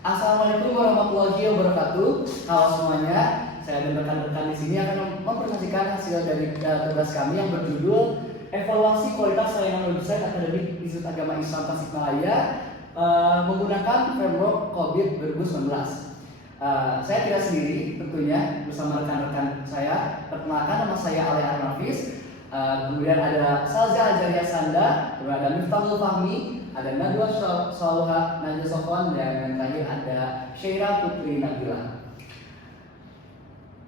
Assalamualaikum warahmatullahi wabarakatuh. Halo semuanya, saya dan rekan-rekan di sini akan mempresentasikan hasil dari tugas kami yang berjudul Evaluasi Kualitas Layanan Website Akademik Institut Agama Islam Tasikmalaya menggunakan framework COVID 2019. Saya tidak sendiri, tentunya bersama rekan-rekan saya. Perkenalkan, nama saya Ale Arnafis. Kemudian ada Salza Ajaria Sanda, kemudian ada Miftahul Fahmi, ada Najwa Saluha Najwa Sofwan, dan yang terakhir ada Syaira Putri Nabila.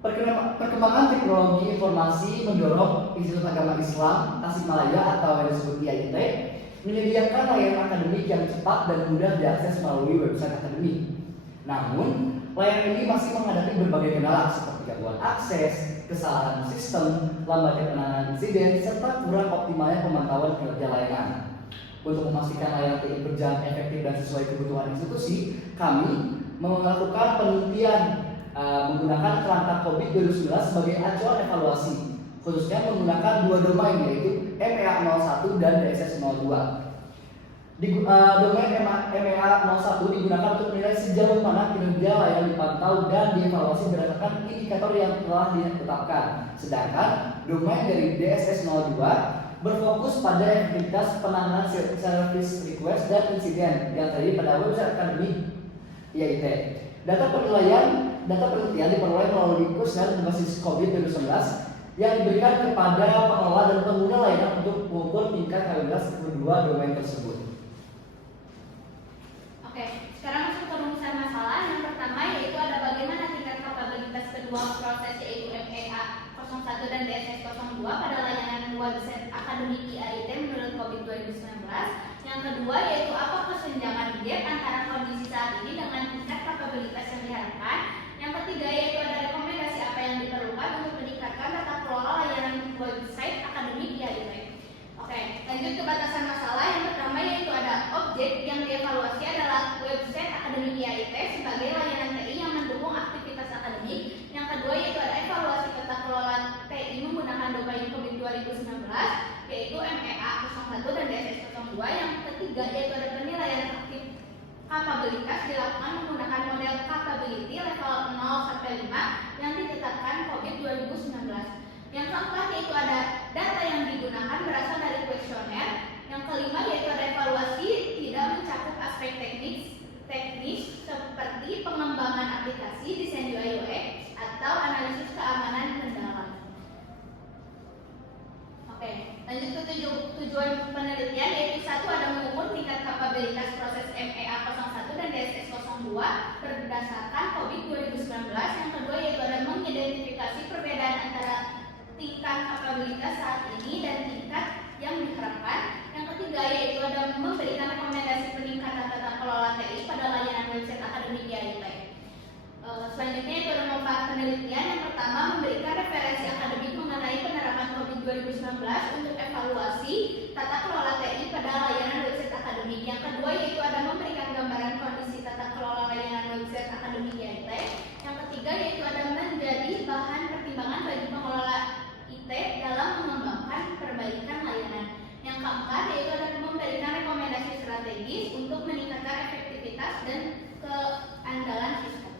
Perkembangan teknologi informasi mendorong Institut Agama Islam Tasikmalaya atau yang disebut IAIT menyediakan layanan akademik yang cepat dan mudah diakses melalui website akademik. Namun, layanan ini masih menghadapi berbagai kendala seperti gangguan akses, kesalahan sistem, lambatnya penanganan insiden, serta kurang optimalnya pemantauan kinerja layanan. Untuk memastikan layanan TI berjalan efektif dan sesuai kebutuhan institusi, kami melakukan penelitian menggunakan kerangka COVID 2019 sebagai acuan evaluasi, khususnya menggunakan dua domain yaitu MEA 01 dan DSS 02. Domain MEA 01 digunakan untuk menilai sejauh mana kinerja layanan dipantau dan dievaluasi berdasarkan indikator yang telah ditetapkan. Sedangkan domain dari DSS 02 berfokus pada efektivitas penanganan service request dan insiden yang terjadi pada website akademik IAIT. Data penelitian diperoleh melalui kuesioner berbasis COVID 2019 yang diberikan kepada pengelola dan pengguna layanan untuk mengukur tingkat kapabilitas kedua domain tersebut. Oke, sekarang masuk ke rumusan masalah. Yang pertama yaitu ada bagaimana tingkat kapabilitas kedua proses yaitu MEA 01 dan DSS 02 pada layanan website akademik IAIT menurut COVID 2019. Yang kedua yaitu apa kesenjangan gap antara kondisi saat ini dengan tingkat kapabilitas yang diharapkan. Yang ketiga yaitu ada rekomendasi apa yang diperlukan untuk meningkatkan tata kelola layanan website akademik IAIT. Oke, lanjut ke batasan masalah. Yang pertama yaitu ada objek yang dievaluasi adalah website akademik IAIT sebagai layanan TI yang mendukung aktivitas akademik. Yang kedua yaitu ada evaluasi tata kelola TI menggunakan domain COVID 2019 yaitu MEA 01 dan DSS 02. Yang ketiga yaitu ada penilaian kapabilitas dilakukan menggunakan model capability level 0 sampai 5 yang ditetapkan COVID 2019. Yang keempat yaitu ada data yang digunakan berasal dari kuesioner. Yang kelima yaitu ada evaluasi tidak mencakup aspek teknis seperti pengembangan aplikasi, desain UI UX, atau analisis keamanan mendalam. Oke, lanjut ke tujuan penelitian yaitu satu ada mengukur tingkat kapabilitas proses MEA 01 dan DSS 02 berdasarkan COVID 2019. Yang kedua yaitu ada mengidentifikasi perbedaan antara tingkat kapabilitas saat ini dan tingkat yang diharapkan. Yang ketiga yaitu ada memberikan rekomendasi peningkatan tata kelola TI pada layanan website akademik IAIT. Selanjutnya itu ada manfaat penelitian. Yang pertama memberikan referensi akademik mengenai penerapan COVID 2019 untuk evaluasi tata kelola TI pada layanan website akademik. Yang kedua yaitu ada memberikan gambaran kondisi tata kelola layanan website akademik IAIT. Yang ketiga yaitu ada menjadi bahan pertimbangan bagi pengelola IT dalam mengembangkan perbaikan layanan. Yang keempat yaitu ada memberikan rekomendasi strategis untuk meningkatkan efektivitas dan keandalan sistem.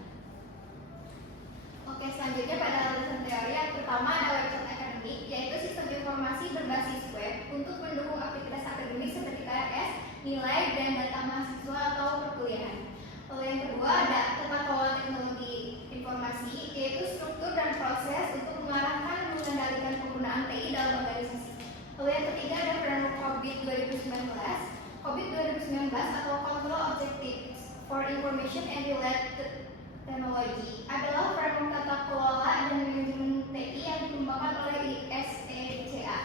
Oke, selanjutnya pada alasan teori yang pertama ada website akademik yaitu sistem informasi berbasis web untuk mendukung aktivitas akademik seperti KRS, nilai, dan data mahasiswa atau perkuliahan. Lalu yang kedua ada tata kelola teknologi informasi yaitu struktur dan proses untuk mengarahkan dan mengendalikan penggunaan TI dalam organisasi. Lalu yang ketiga ada framework COVID 2019. COVID 2019 atau Control Objectives for Information and Related Technology adalah framework tata kelola dan manajemen TI yang dikembangkan oleh ISECA.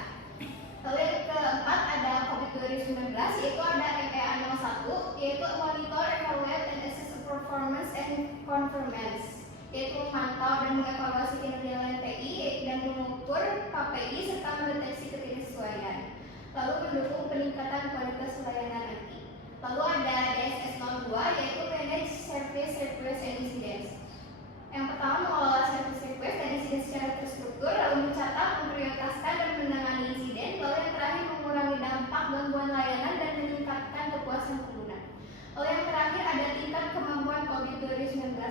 Lalu yang keempat ada COVID 2019 yaitu ada MEA 01 yaitu Monitor, Evaluate, and Assess Performance and Conformance, yaitu memantau dan mengevaluasi kinerja layanan TI dan mengukur KPI serta mendeteksi ketidaksesuaian, lalu mendukung peningkatan kualitas layanan IT. Lalu ada DSS 02 yaitu Manage Service Request and Incidents. Yang pertama mengelola service request dan insiden secara terstruktur, lalu mencatat, memprioritaskan dan menangani insiden. Lalu yang terakhir mengurangi dampak gangguan layanan dan meningkatkan kepuasan pengguna. Lalu yang terakhir ada tingkat kemampuan COVID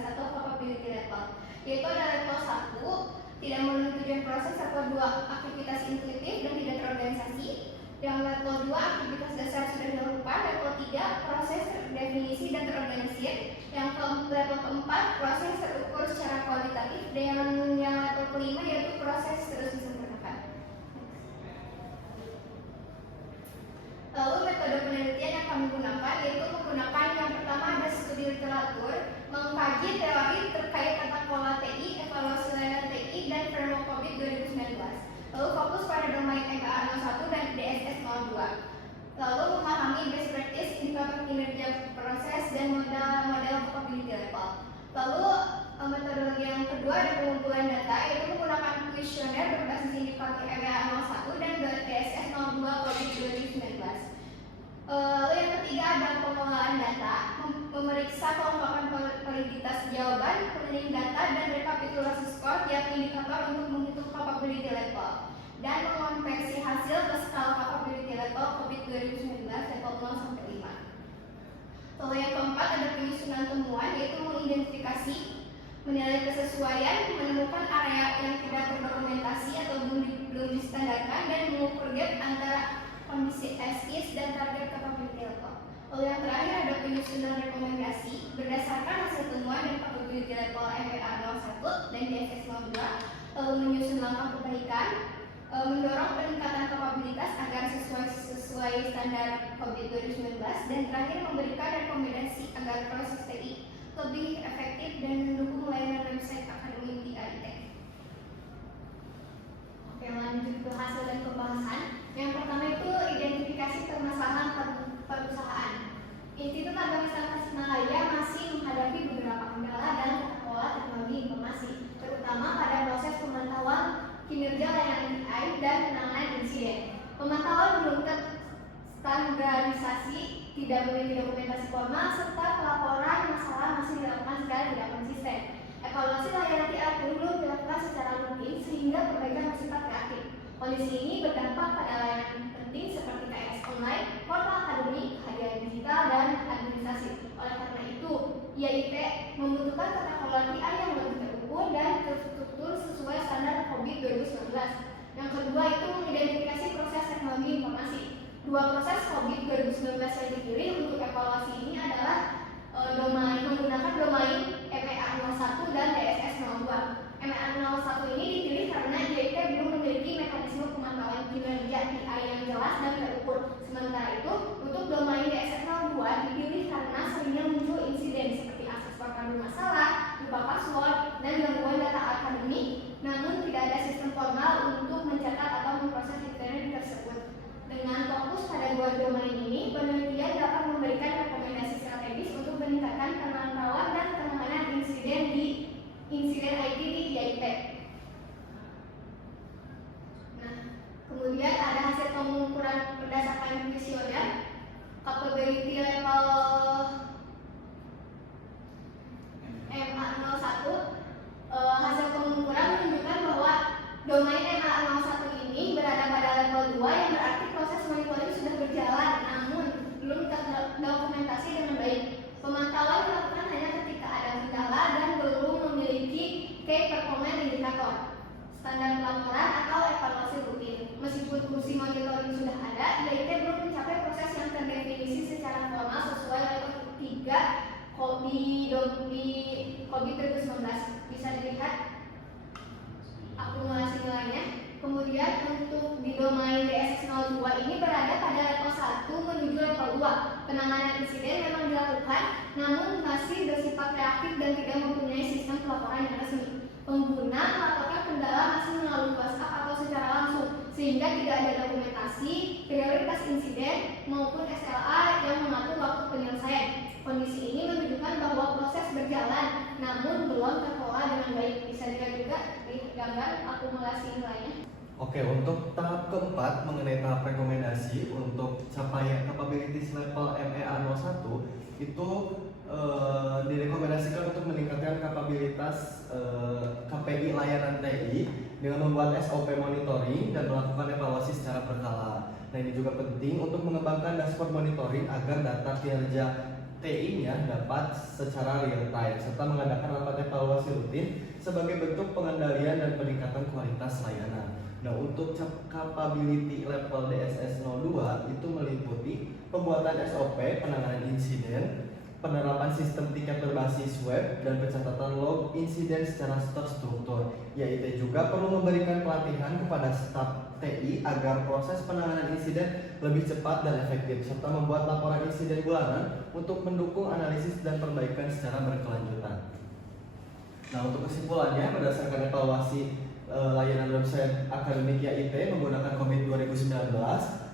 atau capability level, yaitu ada level 1, tidak memenuhi tujuan proses, level 2, aktivitas intuitif dan tidak terorganisasi, yang level 2, aktivitas dasar sudah dilakukan, level 3, proses terdefinisi dan terorganisir, yang level keempat, proses terukur secara kualitatif, dan yang level kelima yaitu proses terus disempurnakan. Lalu metode penelitian yang kami gunakan yaitu menggunakan yang pertama ada studi literatur, mengkaji teori terkait tata kelola TI, evaluasi layanan TI, dan framework COVID 2019. Lalu fokus pada domain MPA 01 dan DSS 02. Lalu memahami best practice, indikator kinerja proses, dan model capability level. Lalu metodologi yang kedua ada pengumpulan data yaitu menggunakan kuesioner berbasis indikator MPA 01 dan DSS 02 COVID 2019. Lalu yang ketiga ada pengolahan data, memeriksa kelengkapan validitas jawaban, cleaning data, dan rekapitulasi skor tiap indikator untuk menghitung capability level, dan mengonversi hasil ke skala capability level COVID 2019 level 0 sampai 5. Lalu yang keempat ada penyusunan temuan yaitu mengidentifikasi, menilai kesesuaian, menemukan area yang tidak terdokumentasi atau belum distandarkan, dan mengukur gap antara kondisi as is dan target capability level. Lalu yang terakhir ada penyusunan rekomendasi berdasarkan hasil temuan dan capability level MPA 01 dan DSS 02, lalu menyusun langkah perbaikan, mendorong peningkatan kapabilitas agar sesuai standar COVID 2019, dan terakhir memberikan rekomendasi agar proses TI lebih efektif dan mendukung layanan website akademik di AIT. Oke, lanjut ke hasil dan pembahasan. Yang pertama itu identifikasi permasalahan perusahaan. Institut Agama Islam Tasikmalaya masih menghadapi beberapa kendala dalam tata kelola teknologi informasi, terutama pada proses pemantauan kinerja layanan TI dan penanganan insiden. Pemantauan belum terstandarisasi, tidak memiliki dokumentasi formal, serta pelaporan masalah masih dilakukan secara tidak konsisten. Evaluasi layanan TI pun belum dilakukan secara rutin sehingga perbaikan bersifat reaktif. Kondisi ini berdampak pada layanan penting seperti KS online, portal akademik, hadiah digital, dan administrasi. Oleh karena itu, IAIT membutuhkan tata kelola TI yang lebih terukur dan terstruktur sesuai standar COVID 2019. Yang kedua itu mengidentifikasi proses teknologi informasi. Dua proses COVID 2019 yang dipilih untuk evaluasi ini adalah menggunakan domain MPA 01 dan DSS 02. MPA 01 ini dipilih karena IAIT belum memiliki mekanisme pemantauan kinerja TI yang jelas dan terukur. Sementara itu, untuk domain DSS 02 dipilih karena seringnya muncul insiden seperti akses portal bermasalah, lupa password, dan gangguan data akademik, namun tidak ada sistem formal untuk mencatat atau memproses insiden tersebut. Dengan fokus pada dua domain ini, penelitian dapat memberikan rekomendasi strategis untuk meningkatkan pemantauan dan penanganan insiden IT di IAIT. Nah, kemudian ada hasil pengukuran berdasarkan kuesioner capability level MA01. Hasil pengukuran menunjukkan bahwa domain MA01 ini berada pada level 2, yang berarti proses monitoring sudah berjalan namun belum terdokumentasi dengan baik. Pemantauan dilakukan hanya ketika ada kendala dan belum memiliki key performance indikator, standar pelaporan atau evaluasi rutin. Meskipun fungsi monitoring sudah ada, IAIT belum mencapai proses yang terdefinisi secara formal sesuai level 3 COVID 2019. Bisa dilihat akumulasi nilainya. Kemudian untuk di domain DSS 02 ini berada pada level 1 menuju level 2. Penanganan insiden memang dilakukan, namun masih bersifat reaktif dan tidak mempunyai sistem pelaporan yang resmi. Pengguna melaporkan kendala masih melalui WhatsApp atau secara langsung, sehingga tidak ada dokumentasi, prioritas insiden, maupun SLA yang mengatur waktu penyelesaian. Kondisi ini menunjukkan bahwa proses berjalan, namun belum terkelola dengan baik. Bisa dilihat juga di gambar akumulasi nilainya. Oke, untuk tahap keempat mengenai tahap rekomendasi untuk capaian capabilities level MPA 01 itu direkomendasikan untuk meningkatkan kapabilitas KPI layanan TI dengan membuat SOP monitoring dan melakukan evaluasi secara berkala. Nah, ini juga penting untuk mengembangkan dashboard monitoring agar data kinerja TI-nya dapat secara real time serta mengadakan rapat evaluasi rutin sebagai bentuk pengendalian dan peningkatan kualitas layanan. Nah, untuk capability level DSS 02 itu meliputi pembuatan SOP penanganan insiden, penerapan sistem tiket berbasis web, dan pencatatan log insiden secara terstruktur. YIT juga perlu memberikan pelatihan kepada staf TI agar proses penanganan insiden lebih cepat dan efektif, serta membuat laporan insiden bulanan untuk mendukung analisis dan perbaikan secara berkelanjutan. Nah, untuk kesimpulannya, berdasarkan evaluasi layanan website akademik YIT menggunakan COVID 2019,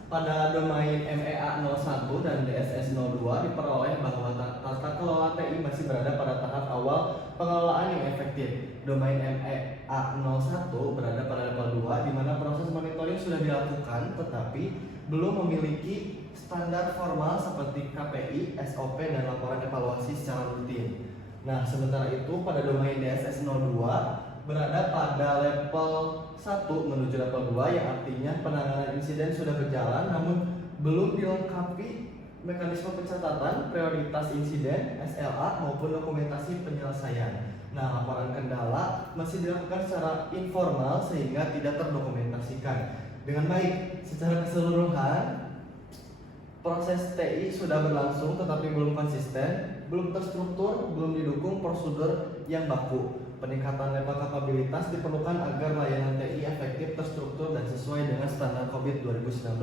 pada domain MEA 01 dan DSS 02 diperoleh bahwa tata kelola TI masih berada pada tahap awal pengelolaan yang efektif. Domain MEA 01 berada pada level 2 di mana proses monitoring sudah dilakukan tetapi belum memiliki standar formal seperti KPI, SOP, dan laporan evaluasi secara rutin. Nah, sementara itu pada domain DSS 02 berada pada level 1 menuju level 2 yang artinya penanganan insiden sudah berjalan namun belum dilengkapi mekanisme pencatatan, prioritas insiden, SLA maupun dokumentasi penyelesaian. Nah, laporan kendala masih dilakukan secara informal sehingga tidak terdokumentasikan dengan baik. Secara keseluruhan, proses TI sudah berlangsung tetapi belum konsisten, belum terstruktur, belum didukung prosedur yang baku. Peningkatan level kapabilitas diperlukan agar layanan TI efektif, terstruktur, dan sesuai dengan standar COVID 2019.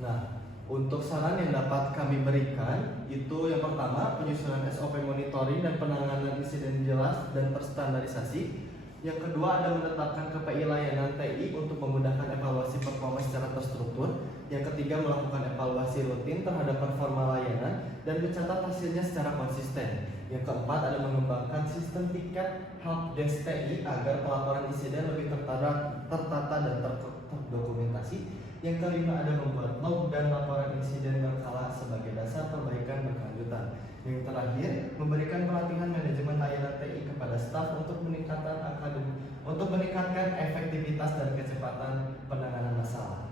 Nah, untuk saran yang dapat kami berikan, itu yang pertama, penyusunan SOP monitoring dan penanganan insiden jelas dan terstandarisasi. Yang kedua, ada menetapkan KPI layanan TI untuk memudahkan evaluasi performa secara terstruktur. Yang ketiga, melakukan evaluasi rutin terhadap performa layanan dan mencatat hasilnya secara konsisten. Yang keempat, ada mengembangkan sistem tiket helpdesk TI agar pelaporan insiden lebih tertata dan terdokumentasi. Yang kelima, ada membuat log dan laporan insiden berkala sebagai dasar perbaikan berkelanjutan. Yang terakhir, memberikan pelatihan manajemen layanan TI kepada staf untuk meningkatkan efektivitas dan kecepatan penanganan masalah.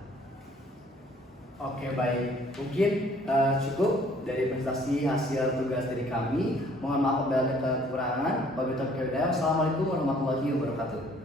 Oke, baik. Mungkin cukup dari presentasi hasil tugas dari kami. Mohon maaf apabila ada kekurangan. Wabillahi taufiq wal hidayah. Wassalamualaikum warahmatullahi wabarakatuh.